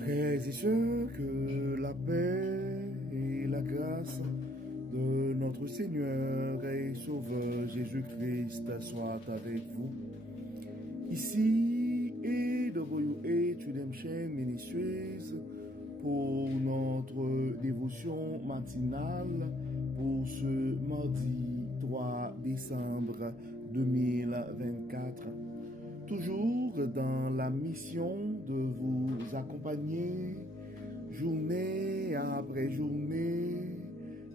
Frères et sœurs, que la paix et la grâce de notre Seigneur et Sauveur Jésus-Christ soient avec vous. Ici et WH Ministries pour notre dévotion matinale pour ce mardi 3 décembre 2024. Toujours dans la mission de vous accompagner journée après journée,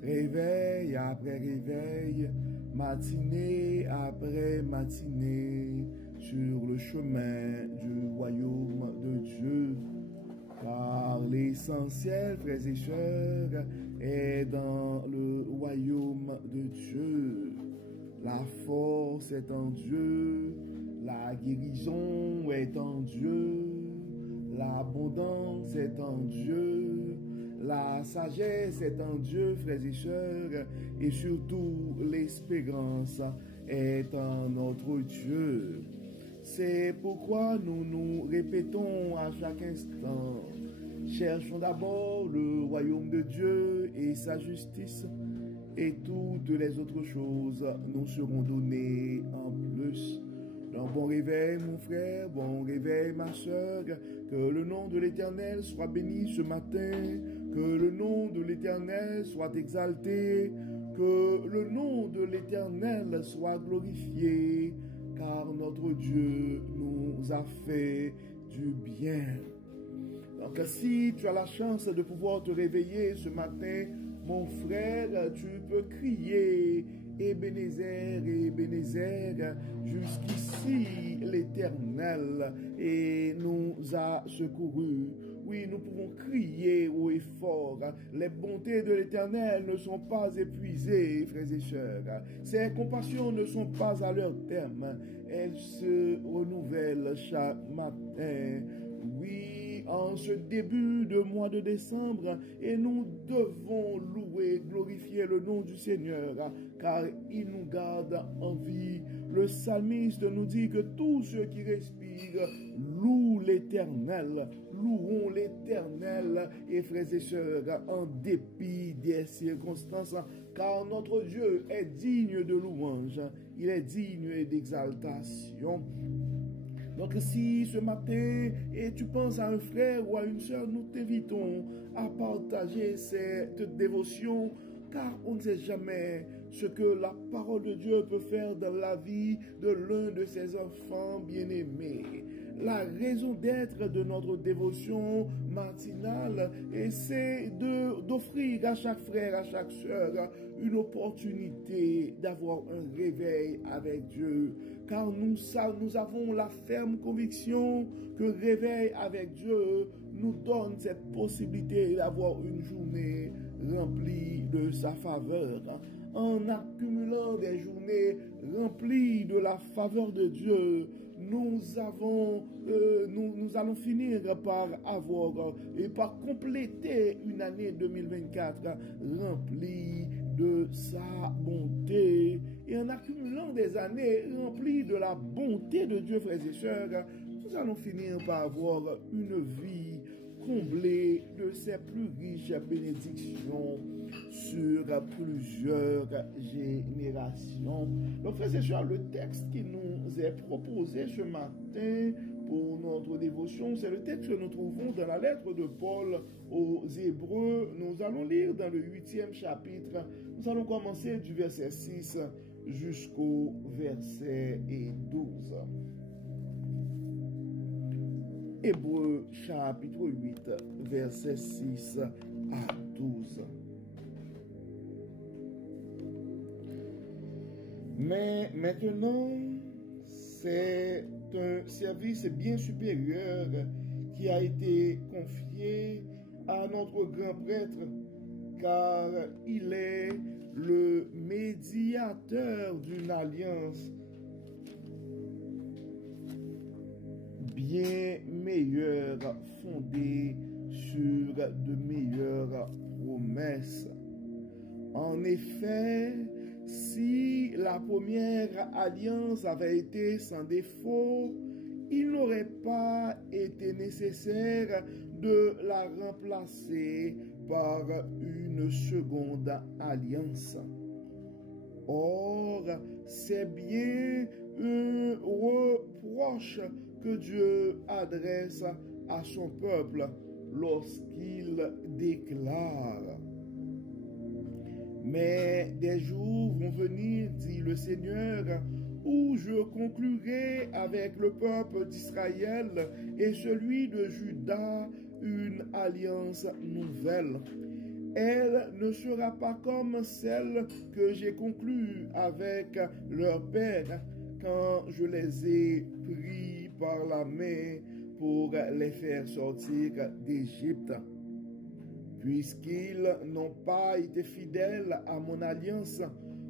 réveil après réveil, matinée après matinée, sur le chemin du royaume de Dieu. Car l'essentiel, frères et sœurs, est dans le royaume de Dieu. La force est en Dieu. La guérison est en Dieu, l'abondance est en Dieu, la sagesse est en Dieu, frères et sœurs, et surtout l'espérance est en notre Dieu. C'est pourquoi nous nous répétons à chaque instant, cherchons d'abord le royaume de Dieu et sa justice, et toutes les autres choses nous seront données en plus. Donc, bon réveil, mon frère, bon réveil, ma soeur, que le nom de l'Éternel soit béni ce matin, que le nom de l'Éternel soit exalté, que le nom de l'Éternel soit glorifié, car notre Dieu nous a fait du bien. Donc, si tu as la chance de pouvoir te réveiller ce matin, mon frère, tu peux crier Ebenezer, Ebenezer, jusqu'ici l'Éternel nous a secourus. Oui, nous pouvons crier haut et fort. Les bontés de l'Éternel ne sont pas épuisées, frères et sœurs. Ses compassions ne sont pas à leur terme. Elles se renouvellent chaque matin. Oui, en ce début de mois de décembre, et nous devons louer, glorifier le nom du Seigneur, car il nous garde en vie. Le psalmiste nous dit que tous ceux qui respirent louent l'Éternel, louons l'Éternel, et frères et sœurs, en dépit des circonstances, car notre Dieu est digne de louange, il est digne d'exaltation. Donc si ce matin, et tu penses à un frère ou à une sœur, nous t'invitons à partager cette dévotion, car on ne sait jamais ce que la parole de Dieu peut faire dans la vie de l'un de ses enfants bien-aimés. La raison d'être de notre dévotion matinale, c'est d'offrir à chaque frère, à chaque sœur, une opportunité d'avoir un réveil avec Dieu. Car nous avons la ferme conviction que réveil avec Dieu nous donne cette possibilité d'avoir une journée remplie de sa faveur. En accumulant des journées remplies de la faveur de Dieu, nous allons finir par avoir et par compléter une année 2024 remplie de sa bonté. Et en accumulant des années remplies de la bonté de Dieu, frères et sœurs, nous allons finir par avoir une vie comblée de ses plus riches bénédictions sur plusieurs générations. Donc, frères et sœurs, le texte qui nous est proposé ce matin pour notre dévotion, c'est le texte que nous trouvons dans la lettre de Paul aux Hébreux. Nous allons lire dans le 8e chapitre. Nous allons commencer du verset 6 jusqu'au verset 12. Hébreux chapitre 8, verset 6 à 12. Mais maintenant, c'est un service bien supérieur qui a été confié à notre grand prêtre, car il est le médiateur d'une alliance bien meilleure, fondée sur de meilleures promesses. En effet, si la première alliance avait été sans défaut, il n'aurait pas été nécessaire de la remplacer par une seconde alliance. Or, c'est bien un reproche que Dieu adresse à son peuple lorsqu'il déclare: mais des jours vont venir, dit le Seigneur, où je conclurai avec le peuple d'Israël et celui de Juda une alliance nouvelle. Elle ne sera pas comme celle que j'ai conclue avec leur père quand je les ai pris par la main pour les faire sortir d'Égypte. Puisqu'ils n'ont pas été fidèles à mon alliance,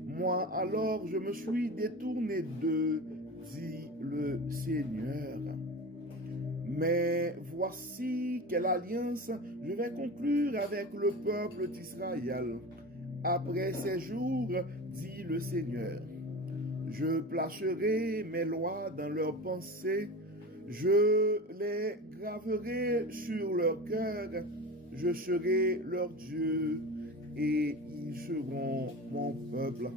moi alors je me suis détourné d'eux, dit le Seigneur. Mais voici quelle alliance je vais conclure avec le peuple d'Israël. Après ces jours, dit le Seigneur, je placerai mes lois dans leurs pensées, je les graverai sur leur cœur, je serai leur Dieu et ils seront mon peuple.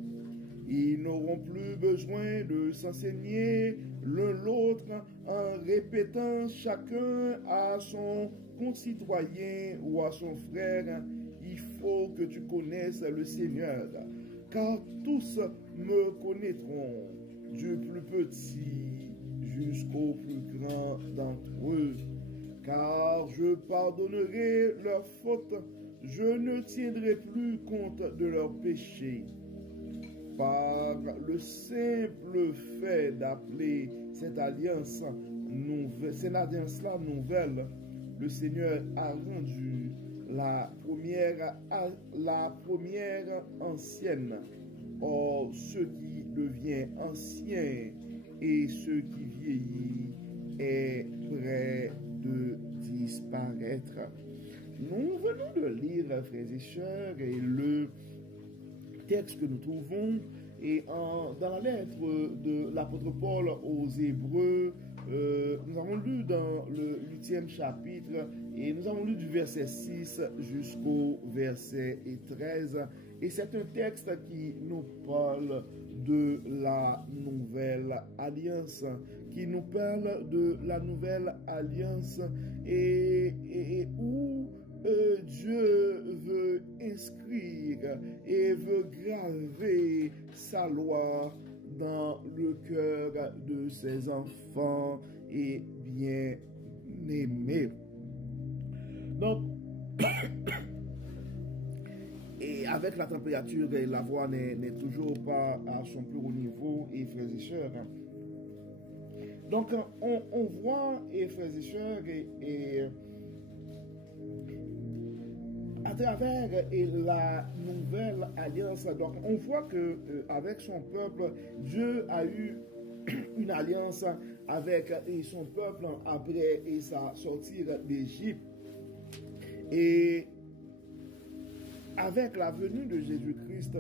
Ils n'auront plus besoin de s'enseigner l'un l'autre en répétant chacun à son concitoyen ou à son frère: il faut que tu connaisses le Seigneur, car tous me connaîtront, du plus petit jusqu'au plus grand d'entre eux. Car je pardonnerai leurs fautes, je ne tiendrai plus compte de leurs péchés. Par le simple fait d'appeler cette alliance-là nouvelle, le Seigneur a rendu la première ancienne. Or, ce qui devient ancien et ce qui vieillit est près de disparaître. Nous venons de lire, frères et sœurs, et le texte que nous trouvons dans la lettre de l'apôtre Paul aux Hébreux. Nous avons lu dans le 8e chapitre et nous avons lu du verset 6 jusqu'au verset 13. Et c'est un texte qui nous parle de la nouvelle alliance, et où Dieu veut inscrire et veut graver sa loi dans le cœur de ses enfants et bien-aimés. Donc, et avec la température, la voix n'est toujours pas à son plus haut niveau, et frères et sœurs. Donc, on voit, et frères et sœurs, à travers la nouvelle alliance, donc on voit que avec son peuple, Dieu a eu une alliance avec son peuple après sa sortie d'Égypte. Et avec la venue de Jésus-Christ,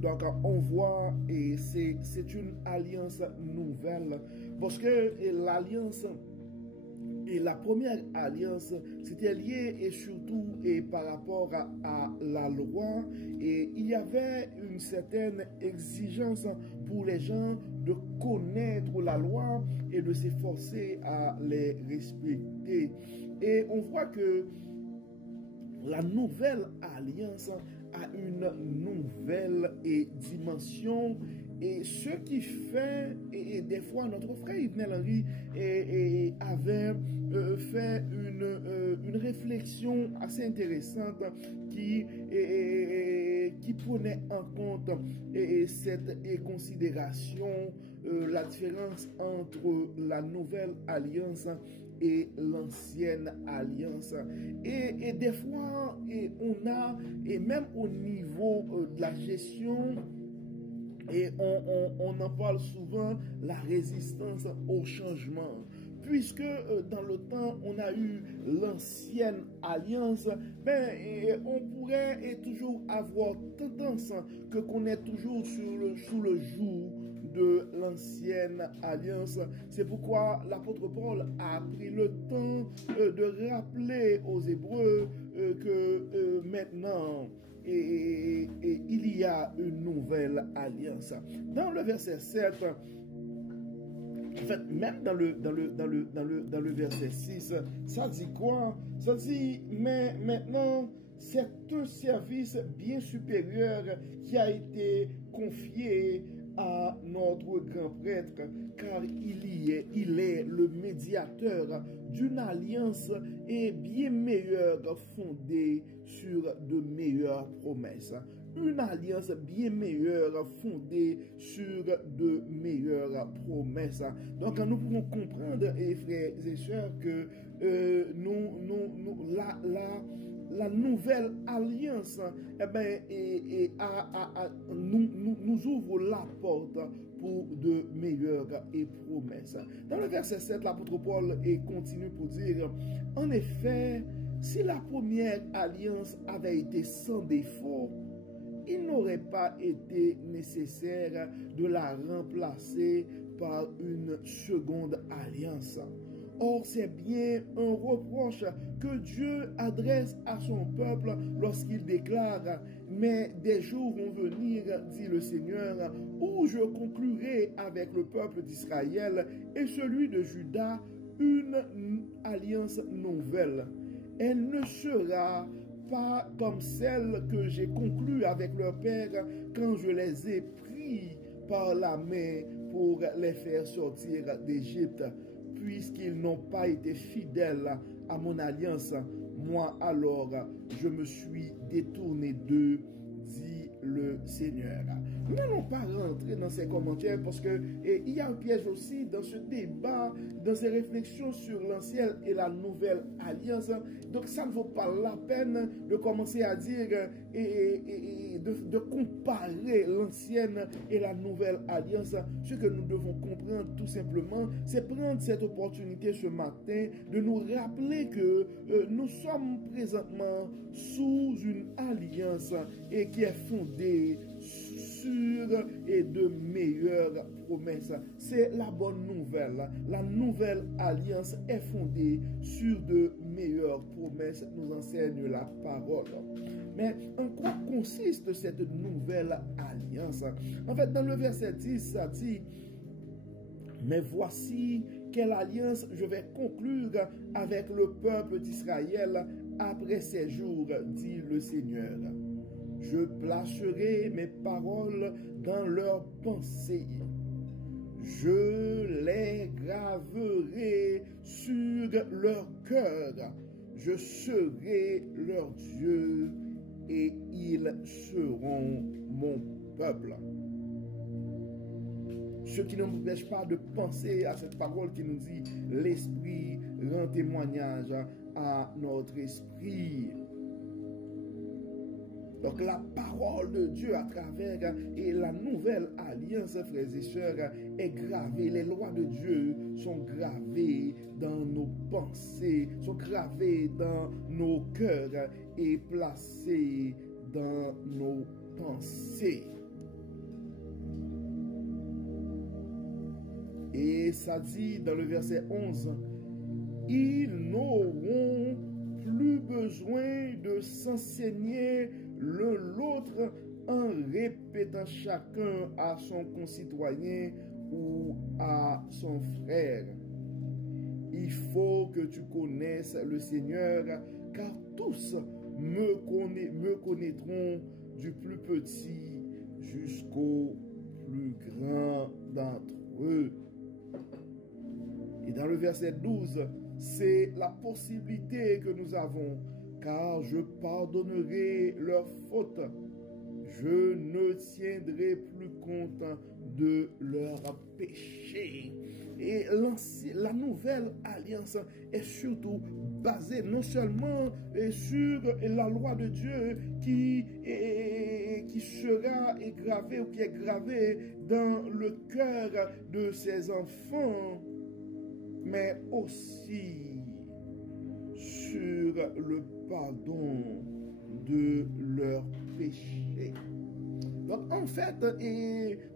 donc on voit, et c'est une alliance nouvelle, parce que l'alliance, et la première alliance, c'était lié et surtout par rapport à la loi, et il y avait une certaine exigence pour les gens de connaître la loi et de s'efforcer à les respecter. Et on voit que la nouvelle alliance a une nouvelle dimension, et ce qui fait, et des fois notre frère Yvenel Henry avait fait une réflexion assez intéressante qui prenait en compte cette considération, la différence entre la nouvelle alliance et l'ancienne alliance. Et des fois, on a, et même au niveau de la gestion, et on en parle souvent, la résistance au changement. Puisque dans le temps, on a eu l'ancienne alliance, on pourrait toujours avoir tendance qu'on est toujours sous le joug de l'ancienne alliance. C'est pourquoi l'apôtre Paul a pris le temps de rappeler aux Hébreux que maintenant, il y a une nouvelle alliance. Dans le verset 7, en fait, même dans le verset 6, ça dit quoi? Ça dit, mais maintenant, c'est un service bien supérieur qui a été confié à notre grand prêtre, car il est le médiateur d'une alliance et bien meilleure fondée sur de meilleures promesses. Une alliance bien meilleure fondée sur de meilleures promesses. Donc nous pouvons comprendre, frères et sœurs, que la nouvelle alliance nous ouvre la porte pour de meilleures promesses. Dans le verset 7, l'apôtre Paul continue pour dire, en effet, si la première alliance avait été sans défaut, il n'aurait pas été nécessaire de la remplacer par une seconde alliance. Or, c'est bien un reproche que Dieu adresse à son peuple lorsqu'il déclare « Mais des jours vont venir, dit le Seigneur, où je conclurai avec le peuple d'Israël et celui de Juda une alliance nouvelle. Elle ne sera pas comme celle que j'ai conclue avec leur père quand je les ai pris par la main pour les faire sortir d'Égypte. Puisqu'ils n'ont pas été fidèles à mon alliance, moi alors je me suis détourné d'eux, dit le Seigneur. Nous n'allons pas rentrer dans ces commentaires parce que il y a un piège aussi dans ce débat, dans ces réflexions sur l'ancienne et la nouvelle alliance. Donc ça ne vaut pas la peine de commencer à dire et de comparer l'ancienne et la nouvelle alliance. Ce que nous devons comprendre tout simplement, c'est prendre cette opportunité ce matin de nous rappeler que nous sommes présentement sous une alliance et qui est fondée sur et de meilleures promesses. C'est la bonne nouvelle. La nouvelle alliance est fondée sur de meilleures promesses, nous enseigne la parole. Mais en quoi consiste cette nouvelle alliance? En fait, dans le verset 10, ça dit, mais voici quelle alliance je vais conclure avec le peuple d'Israël après ces jours, dit le Seigneur. Je placerai mes paroles dans leurs pensées. Je les graverai sur leur cœur. Je serai leur Dieu et ils seront mon peuple. Ce qui ne m'empêche pas de penser à cette parole qui nous dit l'Esprit rend témoignage à notre esprit. Donc la parole de Dieu à travers et la nouvelle alliance, frères et sœurs, est gravée. Les lois de Dieu sont gravées dans nos pensées, sont gravées dans nos cœurs et placées dans nos pensées. Et ça dit dans le verset 11, ils n'auront plus besoin de s'enseigner l'un l'autre en répétant chacun à son concitoyen ou à son frère. Il faut que tu connaisses le Seigneur, car tous me connaîtront du plus petit jusqu'au plus grand d'entre eux. Et dans le verset 12, c'est la possibilité que nous avons, car je pardonnerai leurs fautes. Je ne tiendrai plus compte de leurs péchés. Et la nouvelle alliance est surtout basée non seulement sur la loi de Dieu qui sera gravée ou qui est gravée dans le cœur de ses enfants, mais aussi sur le pardon de leurs péchés. Donc, en fait,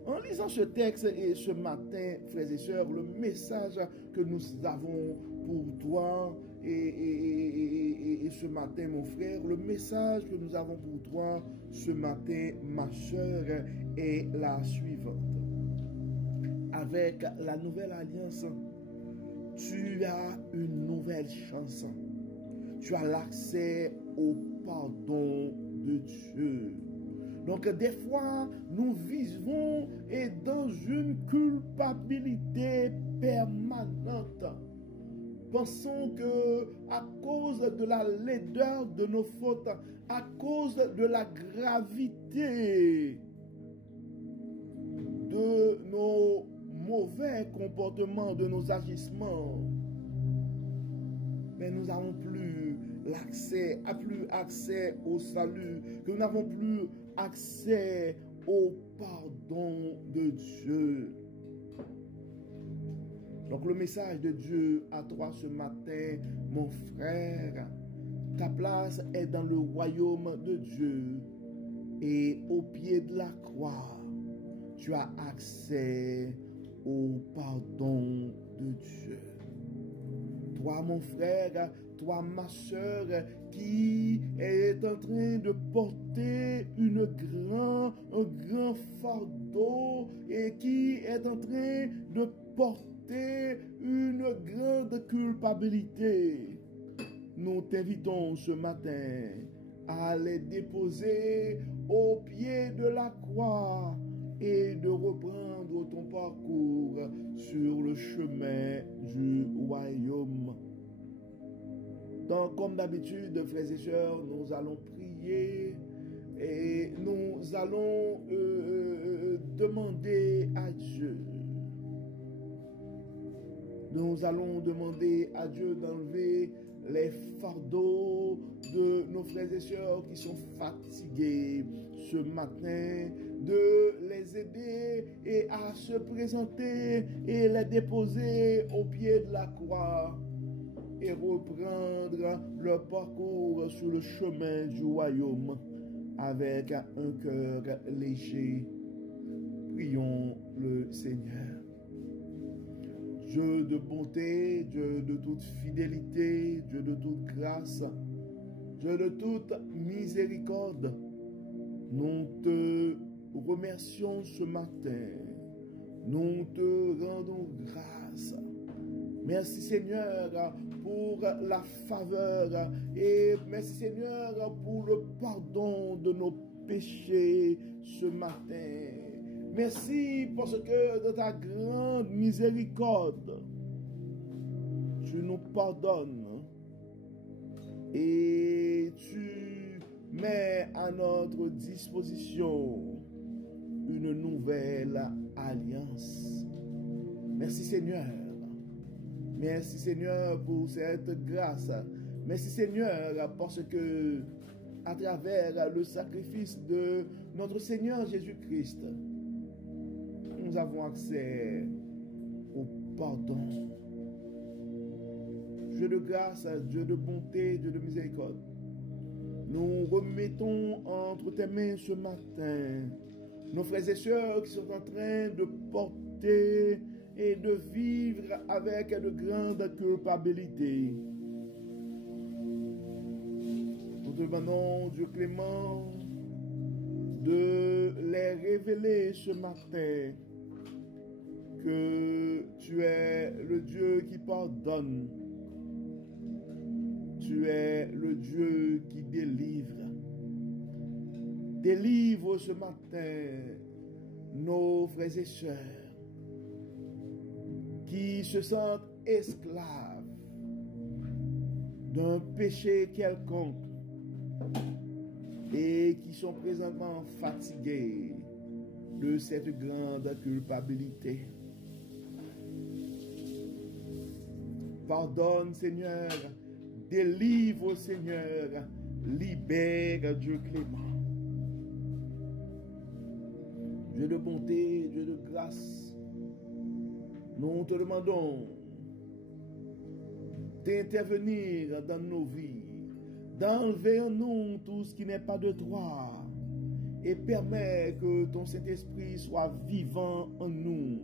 en lisant ce texte et ce matin, frères et sœurs, le message que nous avons pour toi et ce matin, mon frère, le message que nous avons pour toi ce matin, ma sœur, est la suivante. Avec la nouvelle alliance, tu as une nouvelle chance. Tu as l'accès au pardon de Dieu. Donc, des fois, nous vivons et dans une culpabilité permanente. Pensons que à cause de la laideur de nos fautes, à cause de la gravité de nos mauvais comportements, de nos agissements, mais nous n'avons plus accès au salut, que nous n'avons plus accès au pardon de Dieu. Donc le message de Dieu à toi ce matin, mon frère, ta place est dans le royaume de Dieu et au pied de la croix, tu as accès au pardon de Dieu. Toi, mon frère, toi, ma soeur, qui est en train de porter un grand fardeau et qui est en train de porter une grande culpabilité, nous t'invitons ce matin à aller déposer au pied de la croix et de reprendre ton parcours sur le chemin du royaume. Donc, comme d'habitude, frères et sœurs, nous allons prier et nous allons demander à Dieu. Nous allons demander à Dieu d'enlever les fardeaux de nos frères et sœurs qui sont fatigués ce matin, de les aider et à se présenter et les déposer au pied de la croix et reprendre leur parcours sur le chemin du royaume avec un cœur léger. Prions le Seigneur. Dieu de bonté, Dieu de toute fidélité, Dieu de toute grâce, Dieu de toute miséricorde, nous te remercions ce matin. Nous te rendons grâce. Merci Seigneur pour la faveur et merci Seigneur pour le pardon de nos péchés ce matin. Merci parce que de ta grande miséricorde, tu nous pardonnes et tu mets à notre disposition une nouvelle alliance. Merci Seigneur. Merci Seigneur pour cette grâce. Merci Seigneur parce que à travers le sacrifice de notre Seigneur Jésus-Christ, nous avons accès au pardon. Dieu de grâce, Dieu de bonté, Dieu de miséricorde, nous remettons entre tes mains ce matin nos frères et sœurs qui sont en train de porter et de vivre avec de grandes culpabilités. Nous te demandons, Dieu clément, de les révéler ce matin que tu es le Dieu qui pardonne. Tu es le Dieu qui délivre. Délivre ce matin nos frères et sœurs qui se sentent esclaves d'un péché quelconque et qui sont présentement fatigués de cette grande culpabilité. Pardonne, Seigneur, délivre, Seigneur, libère, Dieu clément. Dieu de bonté, Dieu de grâce, nous te demandons d'intervenir dans nos vies, d'enlever en nous tout ce qui n'est pas de toi et permets que ton Saint-Esprit soit vivant en nous.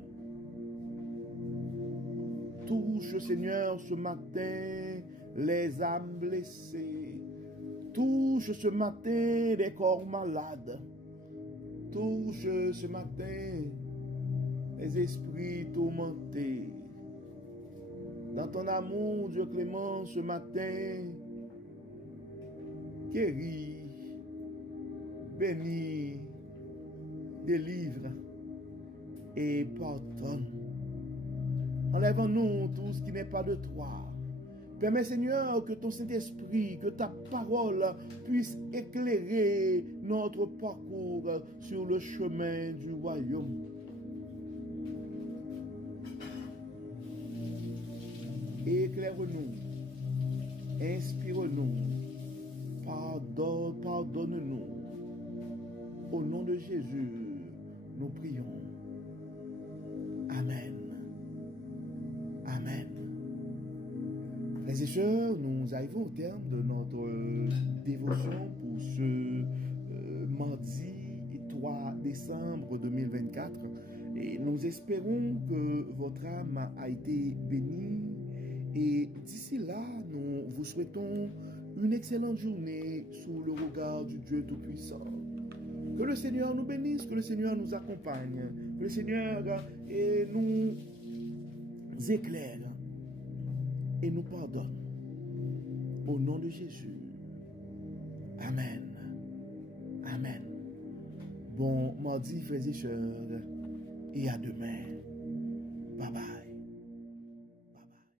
Touche, Seigneur, ce matin les âmes blessées. Touche ce matin les corps malades. Touche ce matin les esprits tourmentés. Dans ton amour, Dieu clément, ce matin, guéris, bénis, délivre et pardonne. Enlève en nous tout ce qui n'est pas de toi. Permets, Seigneur, que ton Saint-Esprit, que ta parole puisse éclairer notre parcours sur le chemin du royaume. Éclaire-nous, inspire-nous, pardonne-nous. Au nom de Jésus, nous prions. Amen. Amen. Frères et sœurs, nous arrivons au terme de notre dévotion pour ce mardi 3 décembre 2024 et nous espérons que votre âme a été bénie et d'ici là, nous vous souhaitons une excellente journée sous le regard du Dieu Tout-Puissant. Que le Seigneur nous bénisse, que le Seigneur nous accompagne, que le Seigneur nous éclaire et nous pardonne. Au nom de Jésus. Amen. Amen. Bon mardi, frères et sœurs, et à demain. Bye bye.